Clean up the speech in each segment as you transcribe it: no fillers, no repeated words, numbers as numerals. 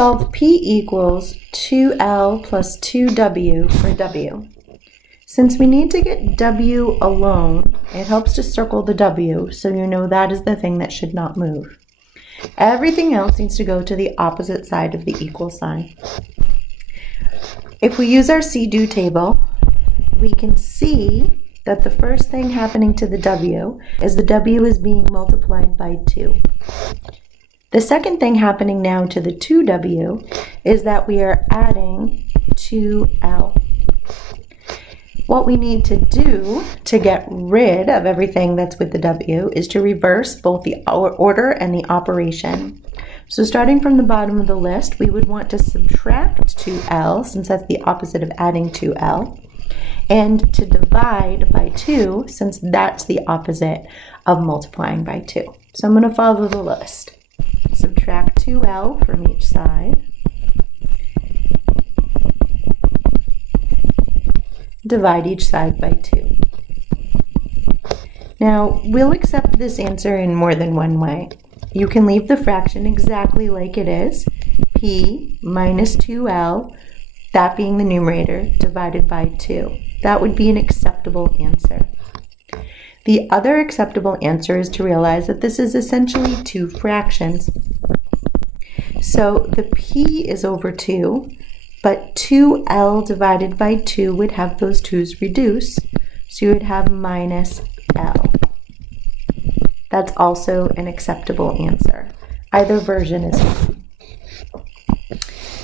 solve P equals 2L plus 2W for W. Since we need to get W alone, it helps to circle the W so you know that is the thing that should not move. Everything else needs to go to the opposite side of the equal sign. If we use our see-do table, we can see that the first thing happening to the W is the W is being multiplied by 2. The second thing happening now to the 2W is that we are adding 2L. What we need to do to get rid of everything that's with the W is to reverse both the order and the operation. So starting from the bottom of the list, we would want to subtract 2L, since that's the opposite of adding 2L, and to divide by 2, since that's the opposite of multiplying by 2. So I'm going to follow the list. Subtract 2L from each side. Divide each side by 2. Now, we'll accept this answer in more than one way. You can leave the fraction exactly like it is, P minus 2L, that being the numerator, divided by 2. That would be an acceptable answer. The other acceptable answer is to realize that this is essentially two fractions. So the P is over 2, but 2L divided by 2 would have those 2's reduce, so you would have minus L. That's also an acceptable answer. Either version is fine.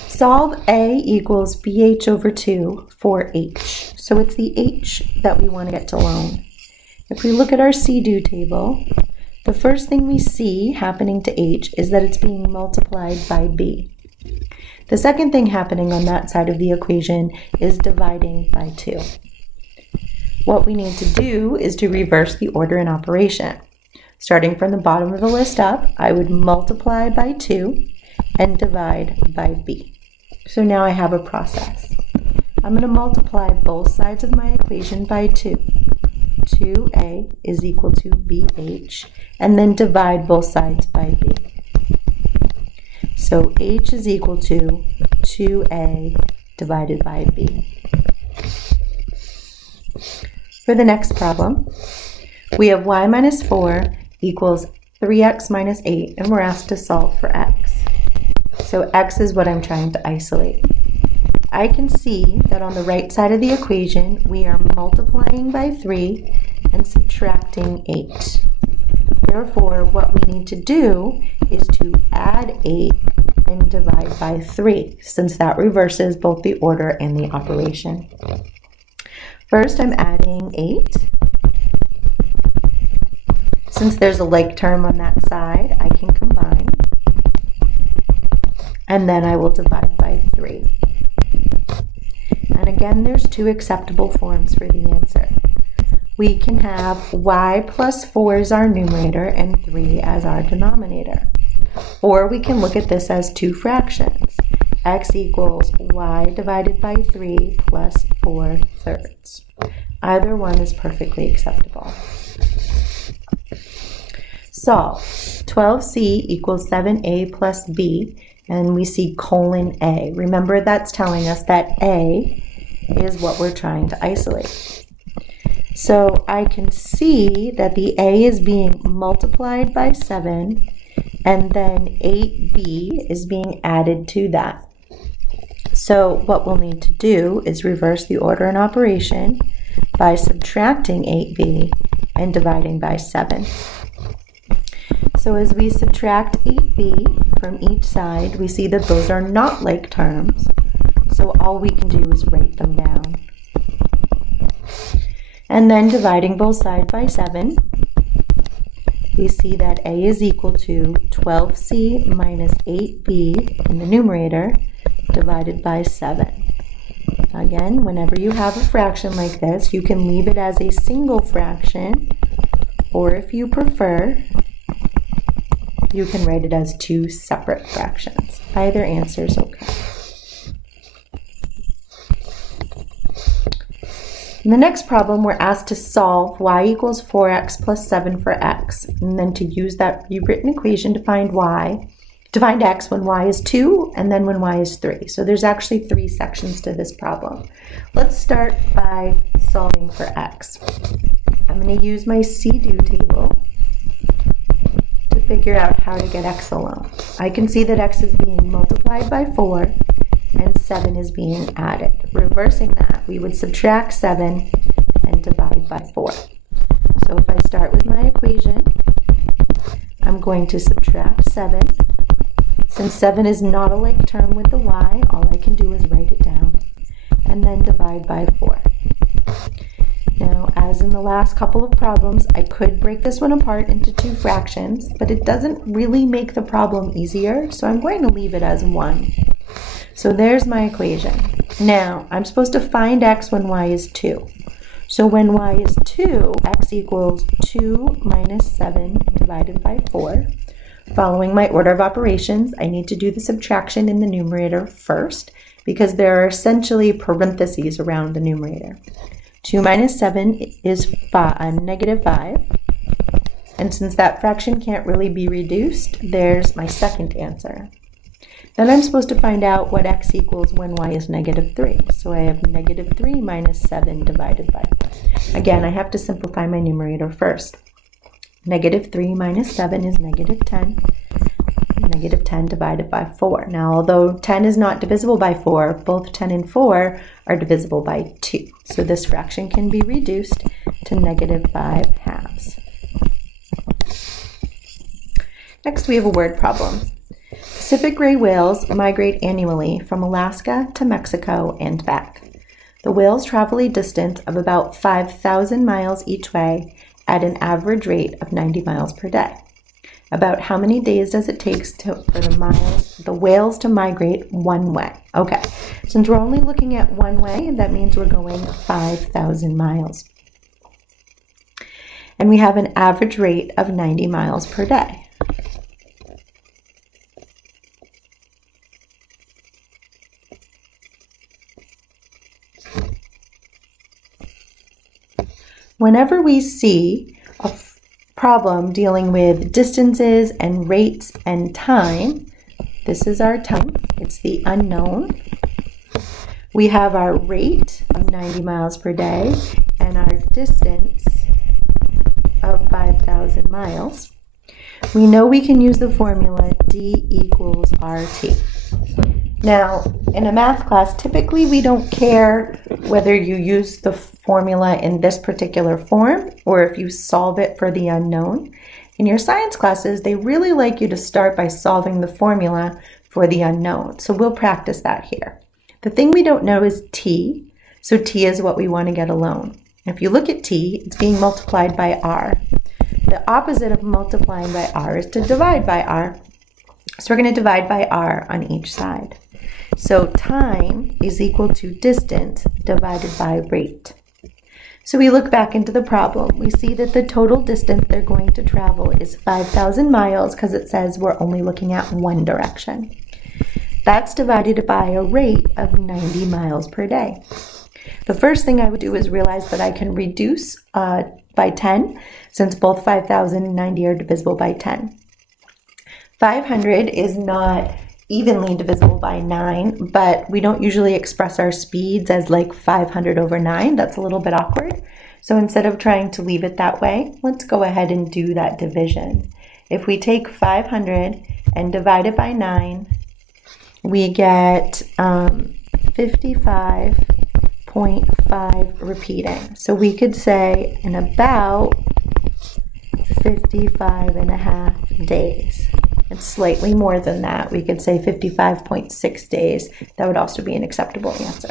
Solve A equals BH over 2 for H. So it's the H that we want to get to alone. If we look at our see-do table, the first thing we see happening to H is that it's being multiplied by B. The second thing happening on that side of the equation is dividing by 2. What we need to do is to reverse the order and operation. Starting from the bottom of the list up, I would multiply by 2 and divide by B. So now I have a process. I'm going to multiply both sides of my equation by 2. 2A is equal to BH, and then divide both sides by B. So H is equal to 2A divided by B. For the next problem, we have y minus 4 equals 3x minus 8, and we're asked to solve for x. So x is what I'm trying to isolate. I can see that on the right side of the equation, we are multiplying by 3 and subtracting 8. Therefore, what we need to do is to add 8 and divide by 3, since that reverses both the order and the operation. First, I'm adding 8. Since there's a like term on that side, I can combine. And then I will divide by 3. And again, there's two acceptable forms for the answer. We can have y plus 4 as our numerator and 3 as our denominator. Or we can look at this as two fractions. X equals y divided by 3 plus 4 thirds. Either one is perfectly acceptable. Solve. 12c equals 7a plus b, and we see colon a. Remember, that's telling us that a is what we're trying to isolate. So I can see that the a is being multiplied by 7, and then 8b is being added to that. So what we'll need to do is reverse the order and operation by subtracting 8b and dividing by 7. So as we subtract 8b from each side, we see that those are not like terms. So all we can do is write them down. And then dividing both sides by 7, we see that a is equal to 12c minus 8b in the numerator divided by 7. Again, whenever you have a fraction like this, you can leave it as a single fraction, or if you prefer, you can write it as two separate fractions. Either answer is okay. In the next problem, we're asked to solve y equals 4x plus 7 for x, and then to use that rewritten equation to find y, to find x when y is 2 and then when y is 3. So there's actually 3 sections to this problem. Let's start by solving for x. I'm going to use my CDO table to figure out how to get x alone. I can see that x is being multiplied by 4 and 7 is being added. Reversing that, we would subtract 7 and divide by 4. So if I start with my equation, I'm going to subtract 7. Since 7 is not a like term with the y, all I can do is write it down and then divide by 4. Now, as in the last couple of problems, I could break this one apart into 2 fractions, but it doesn't really make the problem easier, so I'm going to leave it as 1. So there's my equation. Now, I'm supposed to find x when y is 2. So when y is 2, x equals 2 minus 7 divided by 4. Following my order of operations, I need to do the subtraction in the numerator first, because there are essentially parentheses around the numerator. 2 minus 7 is negative 5. And since that fraction can't really be reduced, there's my second answer. Then I'm supposed to find out what x equals when y is negative 3. So I have negative 3 minus 7 divided by 4. Again, I have to simplify my numerator first. Negative 3 minus 7 is negative 10. Negative 10 divided by 4. Now, although 10 is not divisible by 4, both 10 and 4 are divisible by 2. So this fraction can be reduced to negative 5/2. Next, we have a word problem. Pacific gray whales migrate annually from Alaska to Mexico and back. The whales travel a distance of about 5,000 miles each way at an average rate of 90 miles per day. About how many days does it take for the whales to migrate one way? Okay, since we're only looking at one way, that means we're going 5,000 miles. And we have an average rate of 90 miles per day. Whenever we see a problem dealing with distances and rates and time, this is our time, it's the unknown. We have our rate of 90 miles per day and our distance of 5,000 miles. We know we can use the formula D equals RT. Now, in a math class, typically we don't care whether you use the formula in this particular form or if you solve it for the unknown. In your science classes, they really like you to start by solving the formula for the unknown. So we'll practice that here. The thing we don't know is t, so t is what we want to get alone. If you look at t, it's being multiplied by r. The opposite of multiplying by r is to divide by r. So we're going to divide by r on each side. So time is equal to distance divided by rate. So we look back into the problem. We see that the total distance they're going to travel is 5,000 miles because it says we're only looking at one direction. That's divided by a rate of 90 miles per day. The first thing I would do is realize that I can reduce by 10 since both 5,000 and 90 are divisible by 10. 500 is not evenly divisible by 9, but we don't usually express our speeds as like 500 over 9. That's a little bit awkward. So instead of trying to leave it that way, let's go ahead and do that division. If we take 500 and divide it by 9, we get 55.5 repeating. So we could say in about 55.5 days. It's slightly more than that. We could say 55.6 days. That would also be an acceptable answer.